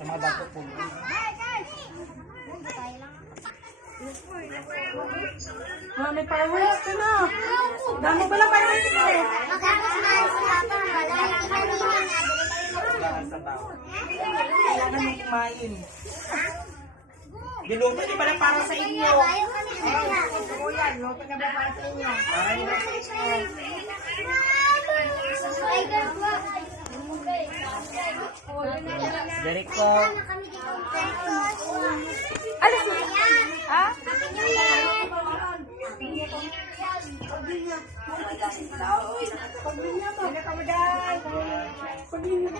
Sama bato po. May fireworks ka na. Dami pala fireworks ka eh. Kailangan mong kumain. Niluto niyo pala para sa inyo. Kuya, luto na ba para sa inyo? Jericho. Alas na. Ha? Pagbinya mo. Pagbinya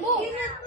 mo.